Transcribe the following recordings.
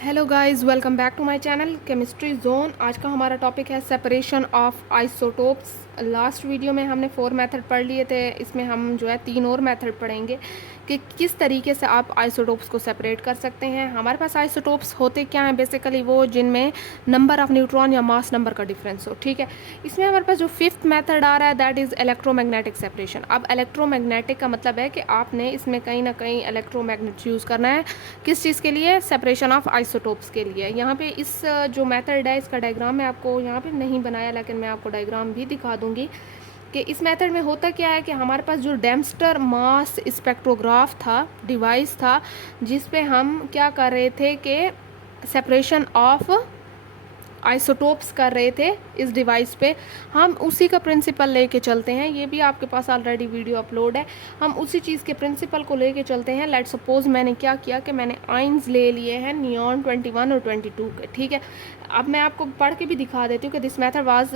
Hello guys, welcome back to my channel chemistry zone. आज का हमारा टॉपिक है separation of isotopes. Last video में हमने 4 मेथड पढ़ लिए थे। इसमें हम जो है 3 और मेथड पढ़ेंगे कि किस तरीके से आप आइसोटोप्स को सेपरेट कर सकते हैं। हमारे पास आइसोटोप्स होते क्या हैं? बेसिकली वो जिनमें नंबर ऑफ न्यूट्रॉन या मास नंबर का डिफरेंस हो। ठीक है, इसमें हमारे पास जो 5th मेथड आ रहा है दैट इज़ इलेक्ट्रोमैग्नेटिक सेपरेशन। अब इलेक्ट्रोमैग्नेटिक का मतलब है कि आपने इसमें कहीं ना कहीं इलेक्ट्रोमैग्नेट यूज़ करना है। किस चीज़ के लिए? सेपरेशन ऑफ आइसोटोप्स के लिए। यहाँ पे इस जो मेथड है इसका डायग्राम मैं आपको यहाँ पे नहीं बनाया, लेकिन मैं आपको डायग्राम भी दिखा दूँगी कि इस मेथड में होता क्या है कि हमारे पास जो डेम्स्टर मास स्पेक्ट्रोग्राफ था, डिवाइस था, जिस पे हम क्या कर रहे थे कि सेपरेशन ऑफ आइसोटोप्स कर रहे थे इस डिवाइस पे, हम उसी का प्रिंसिपल लेके चलते हैं। ये भी आपके पास ऑलरेडी वीडियो अपलोड है। हम उसी चीज़ के प्रिंसिपल को लेके चलते हैं। लेट सपोज मैंने क्या किया कि मैंने आइंस ले लिए हैं नियॉन 21 और 22 के। ठीक है, अब मैं आपको पढ़ के भी दिखा देती हूँ कि this method was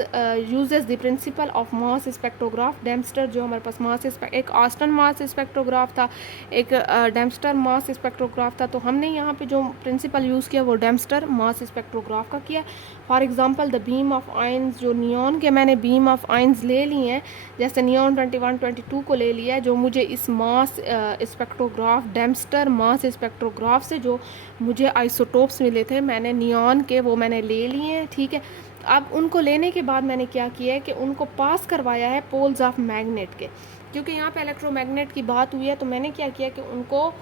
uses the principle of mass spectrograph. Dempster जो हमारे पास एक ऑस्टन मास स्पेक्ट्रोग्राफ था, एक डेम्स्टर मास स्पेक्ट्रोग्राफ था। तो हमने यहाँ पे जो प्रिंसिपल यूज़ किया वो डेम्स्टर मास स्पेक्ट्रोग्राफ का किया। For example the beam of ions, जो नियॉन के मैंने बीम ऑफ आयंस ले लिए हैं, जैसे नियॉन 21 22 को ले लिया है, जो मुझे इस मास स्पेक्ट्रोग्राफ डेम्स्टर मास स्पेक्ट्रोग्राफ से जो मुझे आइसोटोप्स मिले थे मैंने नियॉन के, वो मैंने ले लिए हैं। ठीक है, अब उनको लेने के बाद मैंने क्या किया है कि उनको पास करवाया है पोल्स ऑफ मैग्नेट के, क्योंकि यहाँ पे इलेक्ट्रोमैग्नेट की बात हुई है। तो मैंने क्या किया कि उनको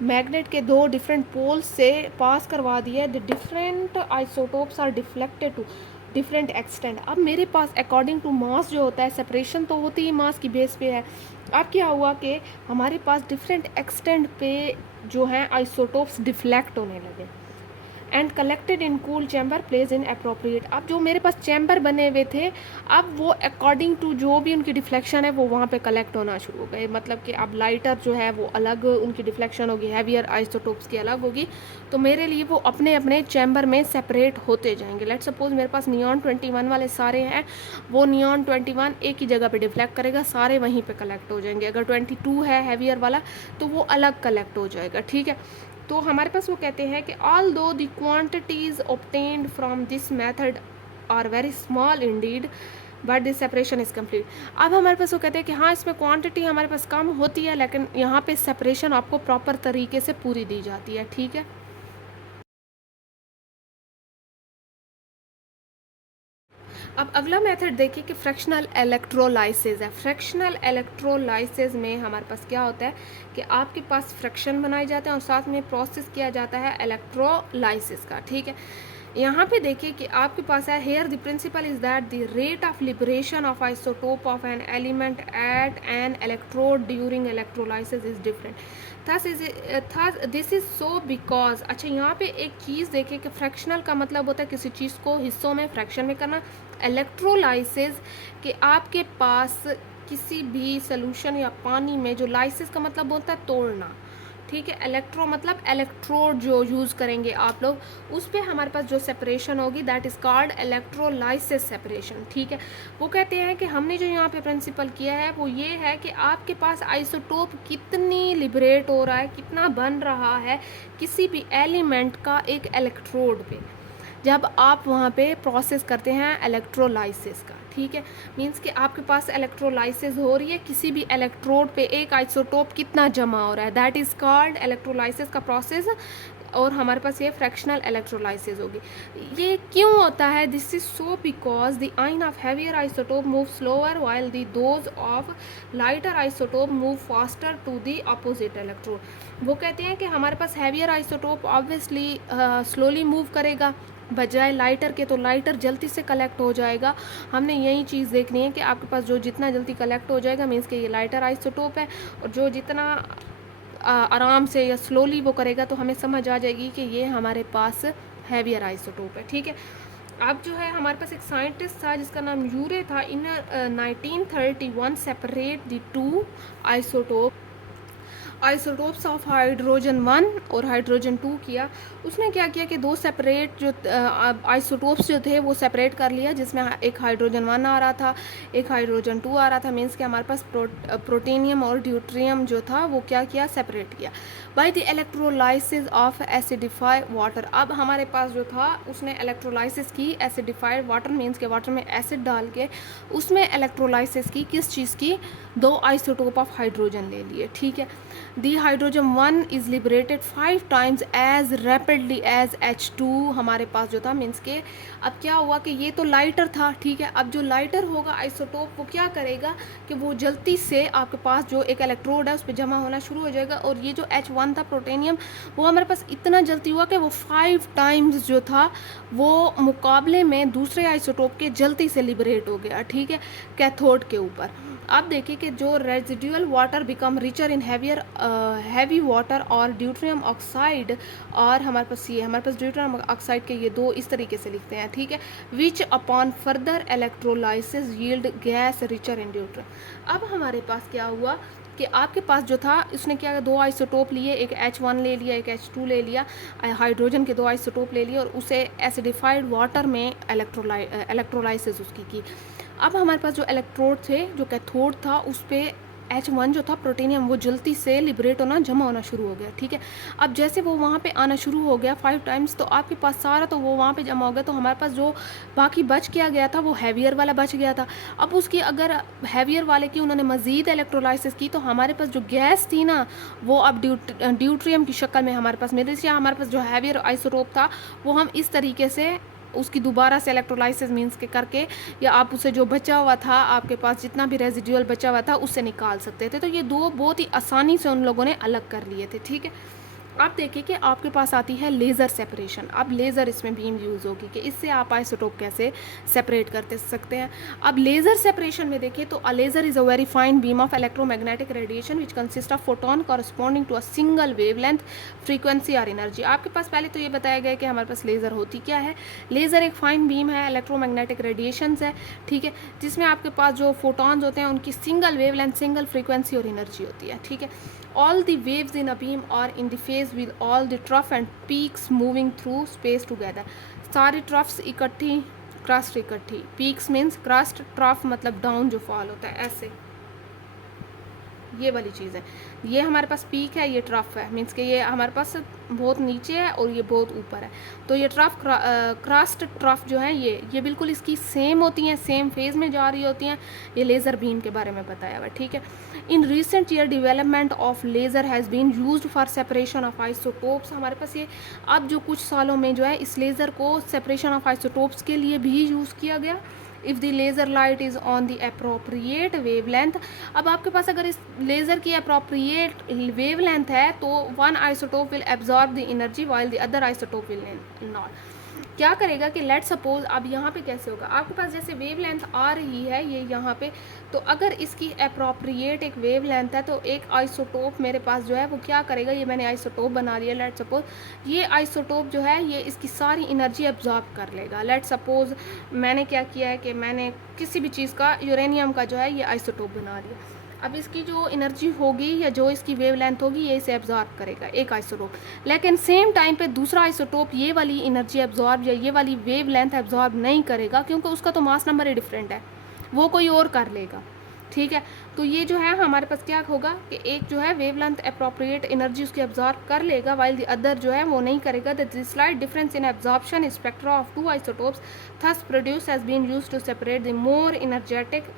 मैग्नेट के 2 डिफरेंट पोल्स से पास करवा दिया है। The different isotopes are deflected to different extent. अब मेरे पास अकॉर्डिंग टू मास जो होता है, सेपरेशन तो होती ही मास की बेस पे है। अब क्या हुआ कि हमारे पास डिफरेंट एक्सटेंट पे जो है आइसोटोप्स डिफ्लेक्ट होने लगे and collected in cool chamber place in appropriate. अब जो मेरे पास चैम्बर बने हुए थे, अब वो अकॉर्डिंग टू जो भी उनकी डिफ्लेक्शन है वो वहाँ पे कलेक्ट होना शुरू हो गए। मतलब कि अब लाइटर जो है वो अलग उनकी डिफ्लेक्शन होगी, हैवियर आइसोटोप्स की अलग होगी। तो मेरे लिए वो अपने अपने चैम्बर में सेपरेट होते जाएंगे। लेट सपोज मेरे पास नियॉन 21 वाले सारे हैं, वो नियॉन 21 एक ही जगह पे डिफ्लेक्ट करेगा, सारे वहीं पे कलेक्ट हो जाएंगे। अगर 22 है हैवियर वाला तो वो अलग कलेक्ट हो जाएगा। ठीक है, तो हमारे पास वो कहते हैं कि although the quantities obtained from this method are very small indeed but this separation is complete. अब हमारे पास वो कहते हैं कि हाँ, इसमें क्वांटिटी हमारे पास कम होती है, लेकिन यहाँ पे सेपरेशन आपको प्रॉपर तरीके से पूरी दी जाती है। ठीक है, अब अगला मेथड देखिए कि फ्रैक्शनल इलेक्ट्रोलाइसिस है। फ्रैक्शनल इलेक्ट्रोलाइसिस में हमारे पास क्या होता है कि आपके पास फ्रैक्शन बनाए जाते हैं और साथ में प्रोसेस किया जाता है इलेक्ट्रोलाइसिस का। ठीक है, यहाँ पे देखिए कि आपके पास है here the principle is that the rate of liberation of isotope of an element at an electrode during electrolysis is different. This is so because, अच्छा यहाँ पे एक चीज़ देखिए कि फ्रैक्शनल का मतलब होता है किसी चीज़ को हिस्सों में फ्रैक्शन में करना। इलेक्ट्रोलाइसिस कि आपके पास किसी भी सोल्यूशन या पानी में, जो लाइसिस का मतलब होता है तोड़ना। ठीक है, इलेक्ट्रो मतलब इलेक्ट्रोड जो यूज़ करेंगे आप लोग, उस पर हमारे पास जो सेपरेशन होगी that is called electrolysis separation. ठीक है, वो कहते हैं कि हमने जो यहाँ पे प्रिंसिपल किया है वो ये है कि आपके पास आइसोटोप कितनी लिबरेट हो रहा है, कितना बन रहा है किसी भी एलिमेंट का एक इलेक्ट्रोड पे, जब आप वहाँ पे प्रोसेस करते हैं इलेक्ट्रोलाइसिस का। ठीक है, मींस कि आपके पास इलेक्ट्रोलाइसिस हो रही है, किसी भी इलेक्ट्रोड पे एक आइसोटोप कितना जमा हो रहा है, दैट इज़ कॉल्ड इलेक्ट्रोलाइसिस का प्रोसेस। और हमारे पास ये फ्रैक्शनल इलेक्ट्रोलाइसिस होगी। ये क्यों होता है? This is so because the ion of heavier isotope move slower while the those of lighter isotope move faster to the opposite electrode. वो कहते हैं कि हमारे पास heavier isotope obviously slowly move करेगा बजाय लाइटर के, तो लाइटर जल्दी से कलेक्ट हो जाएगा। हमने यही चीज़ देखनी है कि आपके पास जो जितना जल्दी कलेक्ट हो जाएगा मीन्स कि ये लाइटर आइसोटोप है, और जो जितना आराम से या स्लोली वो करेगा तो हमें समझ आ जाएगी कि ये हमारे पास हैवियर आइसोटोप है। ठीक है, अब जो है हमारे पास एक साइंटिस्ट था जिसका नाम यूरे था। इन 1931 separate the two isotope isotopes of hydrogen 1 और हाइड्रोजन 2 किया। उसने क्या किया कि दो सेपरेट जो आइसोटोप्स जो थे वो सेपरेट कर लिया, जिसमें एक हाइड्रोजन 1 आ रहा था, एक हाइड्रोजन 2 आ रहा था। मीन्स कि हमारे पास प्रोटीनियम और ड्यूट्रियम जो था वो क्या किया, सेपरेट किया by the electrolysis of acidify water. अब हमारे पास जो था उसने इलेक्ट्रोलाइसिस की एसिडिफाइड वाटर, मीन्स के वाटर में एसिड डाल के उसमें इलेक्ट्रोलाइसिस की, किस चीज़ की, दो आइसोटोप ऑफ हाइड्रोजन ले लिए। ठीक है, the hydrogen 1 is liberated 5 times as rapidly as H2 हमारे पास जो था। मीन्स के अब क्या हुआ कि ये तो लाइटर था, ठीक है, अब जो लाइटर होगा आइसोटोप वो क्या करेगा कि वो जल्दी से आपके पास जो एक इलेक्ट्रोड है उस पर जमा होना शुरू हो जाएगा, और ये जो H1 था प्रोटेनियम वो हमारे पास इतना जल्दी हुआ कि वो 5 टाइम्स जो था वो मुकाबले में दूसरे आइसोटोप के जल्दी से लिबरेट हो गया। ठीक है, कैथोड के ऊपर। अब देखिए कि जो residual water become richer in heavy water और ड्यूट्रियम ऑक्साइड, और हमारे पास ड्यूट्रियम ऑक्साइड के ये दो इस तरीके से लिखते हैं। ठीक है, which upon further electrolysis yield gas richer in deuterium. अब हमारे पास क्या हुआ कि आपके पास जो था उसने क्या, दो आइसोटोप लिए, एक H1 ले लिया, एक H2 ले लिया, हाइड्रोजन के दो आइसोटोप ले लिए और उसे एसिडिफाइड वाटर में इलेक्ट्रोलाइसिस उसकी की। अब हमारे पास जो इलेक्ट्रोड थे, जो कैथोड था, उस पर H1 जो था प्रोटीनियम वो जल्दी से लिबरेट होना, जमा होना शुरू हो गया। ठीक है, अब जैसे वो वहाँ पे आना शुरू हो गया 5 टाइम्स, तो आपके पास सारा तो वो वहाँ पे जमा हो गया, तो हमारे पास जो बाकी बच किया गया था वो हैवियर वाला बच गया था। अब उसकी अगर हैवियर वाले की उन्होंने मज़ीद इलेक्ट्रोलाइसिस की तो हमारे पास जो गैस थी ना वो अब ड्यूट्रियम की शक्ल में हमारे पास मिल रही थी। हमारे पास जो हैवियर आइसोटोप था वो हम इस तरीके से उसकी दोबारा से इलेक्ट्रोलाइसिस मीन्स के करके, या आप उसे जो बचा हुआ था आपके पास जितना भी रेजिडुअल बचा हुआ था उससे निकाल सकते थे। तो ये दो बहुत ही आसानी से उन लोगों ने अलग कर लिए थे। ठीक है, आप देखिए कि आपके पास आती है लेज़र सेपरेशन। अब लेज़र इसमें बीम यूज़ होगी कि इससे आप आइसोटोप कैसे सेपरेट करते सकते हैं। अब लेज़र सेपरेशन में देखिए तो a laser is a very fine beam of electromagnetic radiation which consist of photon corresponding to a single wavelength frequency और एनर्जी। आपके पास पहले तो ये बताया गया कि हमारे पास लेज़र होती क्या है। लेज़र एक फाइन बीम है, इलेक्ट्रोमैग्नेटिक रेडिएशंस है, ठीक है, जिसमें आपके पास जो फोटॉन्स होते हैं उनकी सिंगल वेवलेंथ, सिंगल फ्रीक्वेंसी और एनर्जी होती है। ठीक है, all the waves in a beam are in the phase with all the trough and peaks moving through space together। सारी ट्रफ्स इकट्ठी, क्रस्ट इकट्ठी, पीक्स मीन्स क्रस्ट, ट्रफ मतलब down जो फॉल होता है, ऐसे ये वाली चीज़ है। ये हमारे पास पीक है, ये ट्रफ है, मीन्स कि ये हमारे पास बहुत नीचे है और ये बहुत ऊपर है। तो ये ट्रफ, क्रस्ट ट्रफ जो है ये बिल्कुल इसकी सेम होती हैं, सेम फेज में जा रही होती हैं। ये लेज़र बीम के बारे में बताया हुआ है। ठीक है, in recent year development of laser has been used for separation of isotopes. हमारे पास ये अब जो कुछ सालों में जो है इस लेज़र को सेपरेशन ऑफ आइसोटोप्स के लिए भी यूज़ किया गया। If the laser light is on the appropriate wavelength. अब आपके पास अगर इस लेज़र की अप्रोप्रिएट वेवलेंथ है तो one isotope will absorb the energy while the other isotope will not. क्या करेगा कि लेट सपोज, अब यहाँ पे कैसे होगा, आपके पास जैसे वेवलेंथ आ रही है ये यहाँ पे, तो अगर इसकी अप्रोप्रिएट एक वेवलेंथ है तो एक आइसोटोप मेरे पास जो है वो क्या करेगा, ये मैंने आइसोटोप बना लिया, लेट सपोज ये आइसोटोप जो है ये इसकी सारी एनर्जी एब्जॉर्ब कर लेगा। लेट सपोज मैंने क्या किया है कि मैंने किसी भी चीज़ का, यूरेनियम का जो है ये आइसोटोप बना लिया। अब इसकी जो एनर्जी होगी या जो इसकी वेवलेंथ होगी ये इसे एब्जॉर्ब करेगा एक आइसोटोप, लेकिन सेम टाइम पे दूसरा आइसोटोप ये वाली एनर्जी एब्जॉर्ब या ये वाली वेवलेंथ एब्जॉर्ब नहीं करेगा, क्योंकि उसका तो मास नंबर ही डिफरेंट है, वो कोई और कर लेगा। ठीक है, तो ये जो है हमारे पास क्या होगा कि एक जो है वेवलेंथ अप्रोप्रिएट एनर्जी उसकी एब्जॉर्ब कर लेगा, वाइल द अदर जो है वो नहीं करेगा। The slight difference in absorption spectra of two isotopes thus produce has been used to separate the more energetic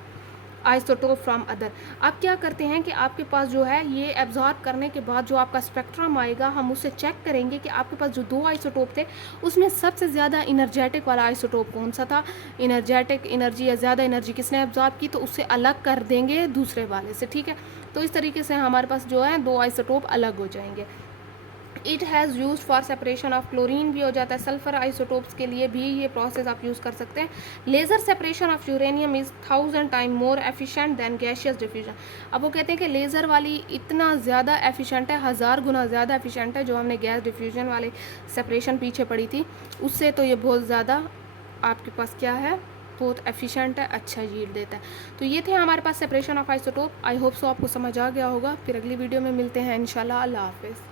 isotope from other. अब क्या करते हैं कि आपके पास जो है ये एब्जॉर्ब करने के बाद जो आपका स्पेक्ट्रम आएगा हम उससे चेक करेंगे कि आपके पास जो दो आइसोटोप थे उसमें सबसे ज़्यादा इनर्जेटिक वाला आइसोटोप कौन सा था, इनर्जेटिक एनर्जी या ज़्यादा एनर्जी किसने एब्जॉर्ब की, तो उससे अलग कर देंगे दूसरे वाले से। ठीक है, तो इस तरीके से हमारे पास जो है दो आइसोटोप अलग हो जाएंगे। It has use for separation of chlorine भी हो जाता है, सल्फर आइसोटोप्स के लिए भी ये प्रोसेस आप यूज़ कर सकते हैं। Laser separation of uranium is 1000 time more efficient than gaseous diffusion. अब वो कहते हैं कि लेज़र वाली इतना ज़्यादा एफिशिएंट है, 1000 गुना ज़्यादा एफिशिएंट है। जो हमने गैस डिफ्यूजन वाले सेपरेशन पीछे पड़ी थी उससे तो ये बहुत ज़्यादा आपके पास क्या है, बहुत एफिशिएंट है, अच्छा यील्ड देता है। तो ये थे हमारे पास separation of isotope. I hope so आपको समझ आ गया होगा। फिर अगली वीडियो में मिलते हैं इंशाल्लाह। अल्लाह हाफिज़।